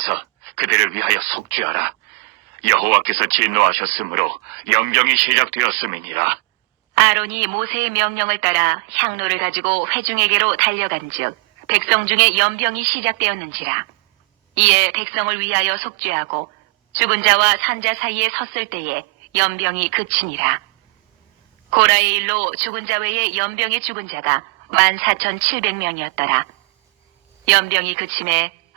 서 그들을 위하여 속죄하라. 여호와께서 진노하셨으므로 연병이 시작되었음이니라. 아론이 모세의 명령을 따라 향로를 가지고 회중에게로 달려간즉 백성 중에 연병이 시작되었는지라. 이에 백성을 위하여 속죄하고 죽은 자와 산자 사이에 섰을 때에 연병이 그치니라. 고라의 일로 죽은 자 외에 연병에 죽은 자가 14,700명이었더라. 연병이 그침에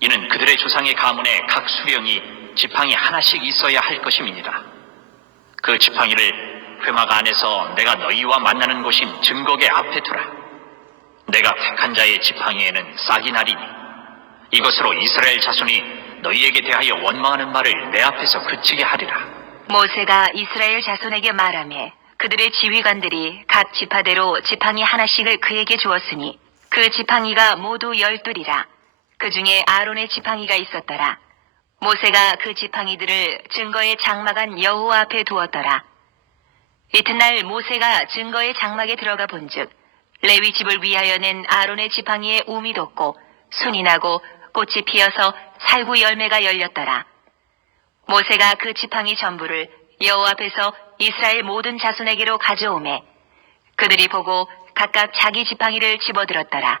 이는 그들의 조상의 가문에 각 수령이 지팡이 하나씩 있어야 할 것임이니라. 그 지팡이를 회막 안에서 내가 너희와 만나는 곳인 증거계 앞에 두라. 내가 택한 자의 지팡이에는 싹이 나리니 이것으로 이스라엘 자손이 너희에게 대하여 원망하는 말을 내 앞에서 그치게 하리라. 모세가 이스라엘 자손에게 말하며 그들의 지휘관들이 각 지파대로 지팡이 하나씩을 그에게 주었으니 그 지팡이가 모두 열둘이라 그 중에 아론의 지팡이가 있었더라 모세가 그 지팡이들을 증거의 장막한 여호와 앞에 두었더라 이튿날 모세가 증거의 장막에 들어가 본즉 레위 집을 위하여 낸 아론의 지팡이에 움이 돋고 순이 나고 꽃이 피어서 살구 열매가 열렸더라. 모세가 그 지팡이 전부를 여호와 앞에서 이스라엘 모든 자손에게로 가져오매 그들이 보고 각각 자기 지팡이를 집어들었더라.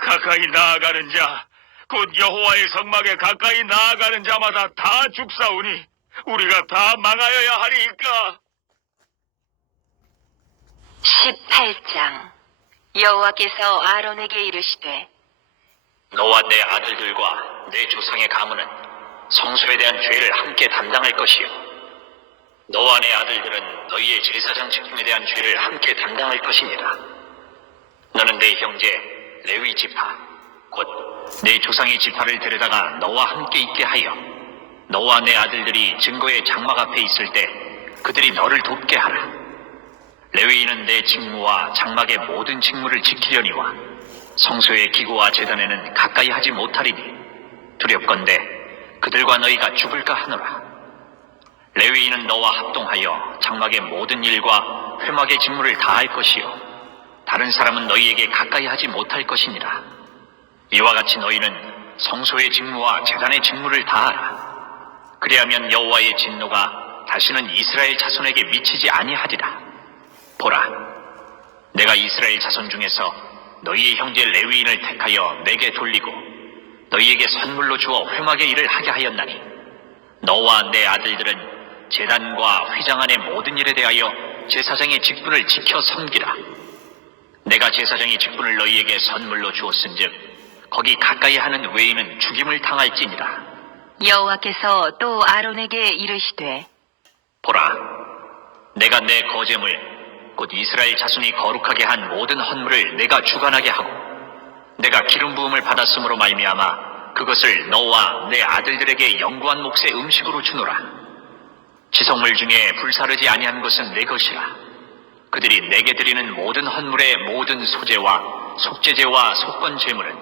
가까이 나아가는 자, 곧 여호와의 성막에 가까이 나아가는 자마다 다 죽사오니 우리가 다 망하여야 하리이까. 18장 여호와께서 아론에게 이르시되 너와 내 아들들과 내 조상의 가문은 성소에 대한 죄를 함께 담당할 것이요. 너와 내 아들들은 너희의 제사장 직분에 대한 죄를 함께 담당할 것이니라. 너는 내 형제 레위 지파, 곧 내 조상의 지파를 데려다가 너와 함께 있게 하여 너와 내 아들들이 증거의 장막 앞에 있을 때 그들이 너를 돕게 하라. 레위인은 내 직무와 장막의 모든 직무를 지키려니와 성소의 기구와 재단에는 가까이 하지 못하리니 두렵건대 그들과 너희가 죽을까 하노라. 레위인은 너와 합동하여 장막의 모든 일과 회막의 직무를 다할 것이요 다른 사람은 너희에게 가까이 하지 못할 것이니라. 이와 같이 너희는 성소의 직무와 재단의 직무를 다하라. 그리하면 여호와의 진노가 다시는 이스라엘 자손에게 미치지 아니하리라. 보라, 내가 이스라엘 자손 중에서 너희의 형제 레위인을 택하여 내게 돌리고 너희에게 선물로 주어 회막의 일을 하게 하였나니 너와 내 아들들은 재단과 회장 안의 모든 일에 대하여 제사장의 직분을 지켜 섬기라. 내가 제사장의 직분을 너희에게 선물로 주었은즉 거기 가까이 하는 외인은 죽임을 당할지니라. 여호와께서 또 아론에게 이르시되 보라, 내가 내 거제물 곧 이스라엘 자손이 거룩하게 한 모든 헌물을 내가 주관하게 하고 내가 기름 부음을 받았으므로 말미암아 그것을 너와 내 아들들에게 영구한 몫의 음식으로 주노라. 지성물 중에 불사르지 아니한 것은 내 것이라. 그들이 내게 드리는 모든 헌물의 모든 소재와 속죄제와 속건 제물은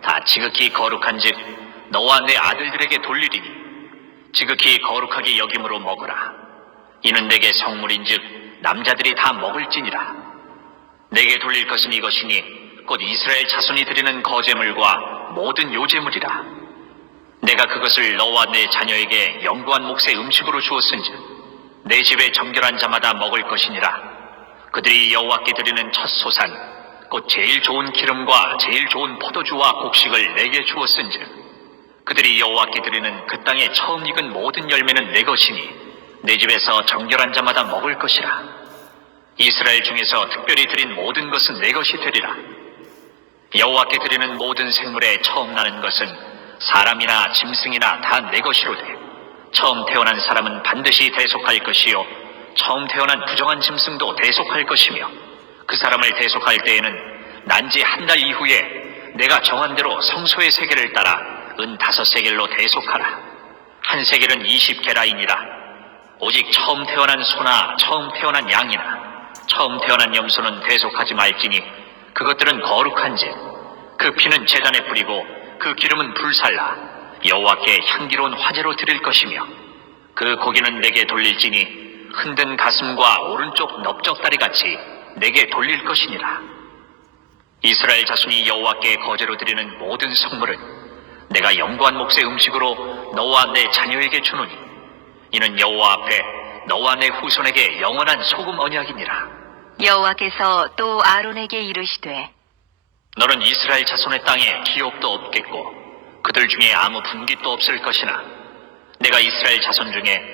다 지극히 거룩한즉 너와 내 아들들에게 돌리리니 지극히 거룩하게 여김으로 먹으라. 이는 내게 성물인즉 남자들이 다 먹을지니라. 내게 돌릴 것은 이것이니 곧 이스라엘 자손이 드리는 거제물과 모든 요제물이라. 내가 그것을 너와 내 자녀에게 영구한 몫의 음식으로 주었은즉 내 집에 정결한 자마다 먹을 것이니라. 그들이 여호와께 드리는 첫 소산 곧 제일 좋은 기름과 제일 좋은 포도주와 곡식을 내게 주었은즉 그들이 여호와께 드리는 그 땅에 처음 익은 모든 열매는 내 것이니 내 집에서 정결한 자마다 먹을 것이라. 이스라엘 중에서 특별히 드린 모든 것은 내 것이 되리라. 여호와께 드리는 모든 생물에 처음 나는 것은 사람이나 짐승이나 다 내 것이로되 처음 태어난 사람은 반드시 대속할 것이요 처음 태어난 부정한 짐승도 대속할 것이며 그 사람을 대속할 때에는 난지 한 달 이후에 내가 정한 대로 성소의 세계를 따라 은 다섯 세겔로 대속하라. 한 세겔은 이십 게라이니라. 오직 처음 태어난 소나 처음 태어난 양이나 처음 태어난 염소는 대속하지 말지니 그것들은 거룩한즉 그 피는 제단에 뿌리고 그 기름은 불살라. 여호와께 향기로운 화제로 드릴 것이며 그 고기는 내게 돌릴지니 흔든 가슴과 오른쪽 넓적다리 같이 내게 돌릴 것이니라. 이스라엘 자손이 여호와께 거제로 드리는 모든 성물은 내가 영구한 몫의 음식으로 너와 내 자녀에게 주노니 이는 여호와 앞에 너와 내 후손에게 영원한 소금 언약이니라. 여호와께서 또 아론에게 이르시되 너는 이스라엘 자손의 땅에 기업도 없겠고 그들 중에 아무 분깃도 없을 것이나 내가 이스라엘 자손 중에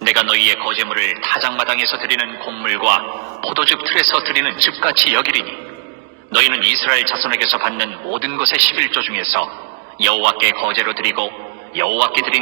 내가 너희의 거제물을 타작마당에서 드리는 곡물과 포도즙 틀에서 드리는 즙같이 여기리니 너희는 이스라엘 자손에게서 받는 모든 것의 11조 중에서 여호와께 거제로 드리고 여호와께 드린